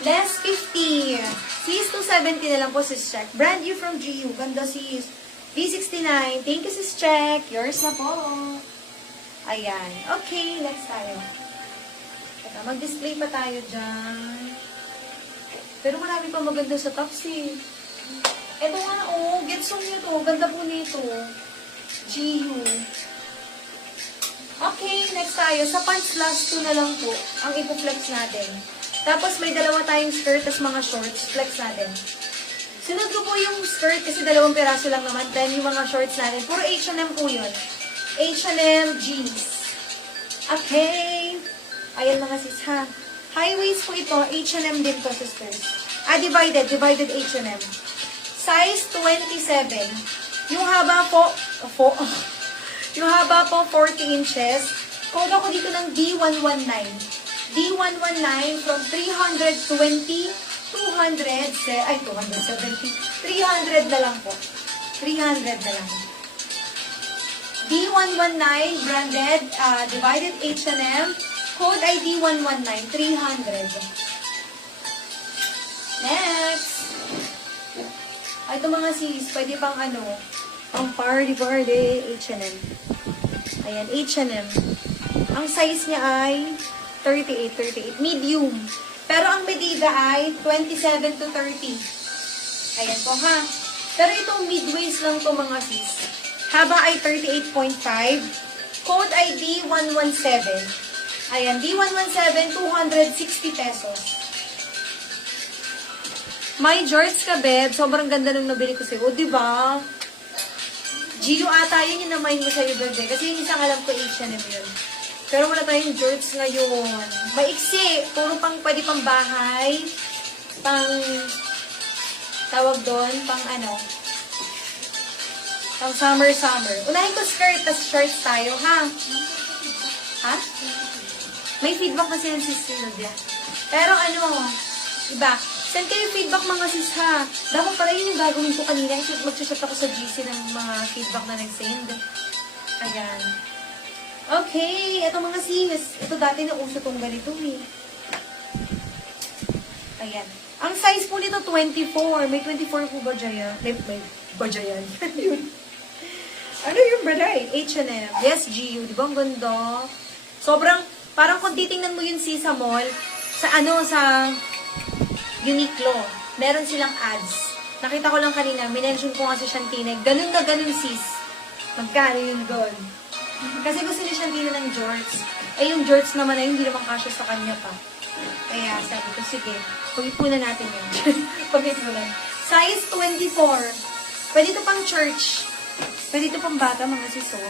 Less 50. Sis, 270 na lang po, sis check. Brand new from GU. Ganda, sis. V69. Thank you, sis check. Yours na po. Ayan. Okay, next tayo. Teka, mag-display pa tayo dyan. Pero marami pa maganda sa top, sis. Ito nga, oh. Getsong nito. Ganda po nito. GU. Okay, next tayo. Sa pants last 2 na lang po ang ipo-flex natin. Tapos may dalawa tayong skirt, tas mga shorts. Flex natin. Sunod ko po yung skirt kasi 2 piraso lang naman. Then yung mga shorts natin. Puro H&M po yun. H&M jeans. Okay. Ayan mga sis ha. High waist po ito. H&M din po, sisters. Divided. Divided H&M. Size 27. Yung haba po, yung haba po 40 inches. Code ako dito ng D119. D119 from 320, 270, 300 na lang po. 300 na lang. D119 branded, divided H&M, code ID 119, 300. Next. Ito mga sis, pwede pang pang party, H&M. Ayan, H&M. Ang size niya ay 38, medium. Pero ang medida ay 27 to 30. Ayan po ha. Pero itong mid-waist lang to mga sis. Haba ay 38.5. Code ID 117. Ayan, D117, 260 pesos. My Jorts ka, beb. Sobrang ganda nung nabili ko sa'yo. O, diba? Gio ata, yun yung namayin mo sa'yo, bebe. Kasi yung isang alam ko, H&M yun. Pero wala tayong jorts ngayon. Maiksi. Puro pwede pang bahay. Tawag doon, pang summer. Unahin ko skirt, tas shorts tayo, ha? Ha? May feedback kasi yung sis Sylvia. Pero iba. Send kayo feedback mga sis, ha? Dapat pala yun yung gagawin ko kanina. Magsashot ako sa GC ng mga feedback na nag-send. Ayan. Okay, ito mga sis. Ito dati na uso tong ganito eh. Ayan. Ang size po nito 24. May 24 po ba dyan? May ba dyan? Ano yung baday? H&M. Yes, GU. Di ba ang ganda? Sobrang, parang kung titingnan mo yun sis sa mall, sa Uniqlo, meron silang ads. Nakita ko lang kanina, minention ko nga si Shantina. Ganun na ganun sis. Magkano yun doon? Kasi gusto ni Shantina ng jorts. Yung jorts naman na hindi naman kasya sa kanya pa. Kaya sabi ko, sige, pag-ipunan natin yun. Pag-ipunan. Size 24. Pwede ito pang church. Pwede ito pang bata, mga siso.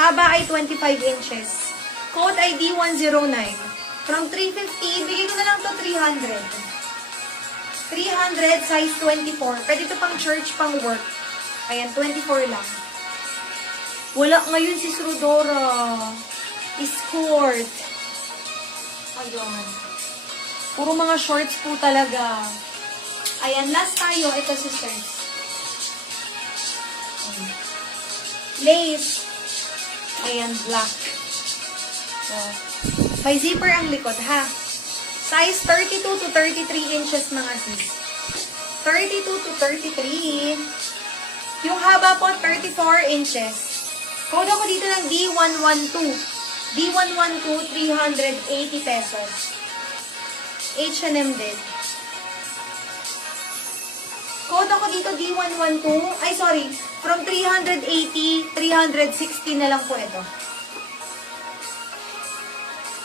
Haba ay 25 inches. Code ID 109. From 350, bigay ko na lang to 300. 300, size 24. Pwede ito pang church, pang work. Ayan, 24 lang. Wala ngayon si Rodora. Escort. Ayun. Puro mga shorts po talaga. Ayan, last tayo. Ito, sisters. Lace. Ayan, black. So, may zipper ang likod, ha? Size 32 to 33 inches, mga sis. 32 to 33. Yung haba po, 34 inches. Code ako dito ng D112. D112, 380 pesos. H&M din. Code ako dito D112. Ay, sorry. From 380, 360 na lang po ito.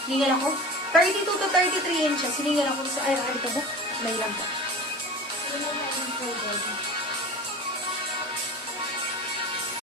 Hiningal ako. 32 to 33 inches. Hiningal ako sa ito po. May lang po.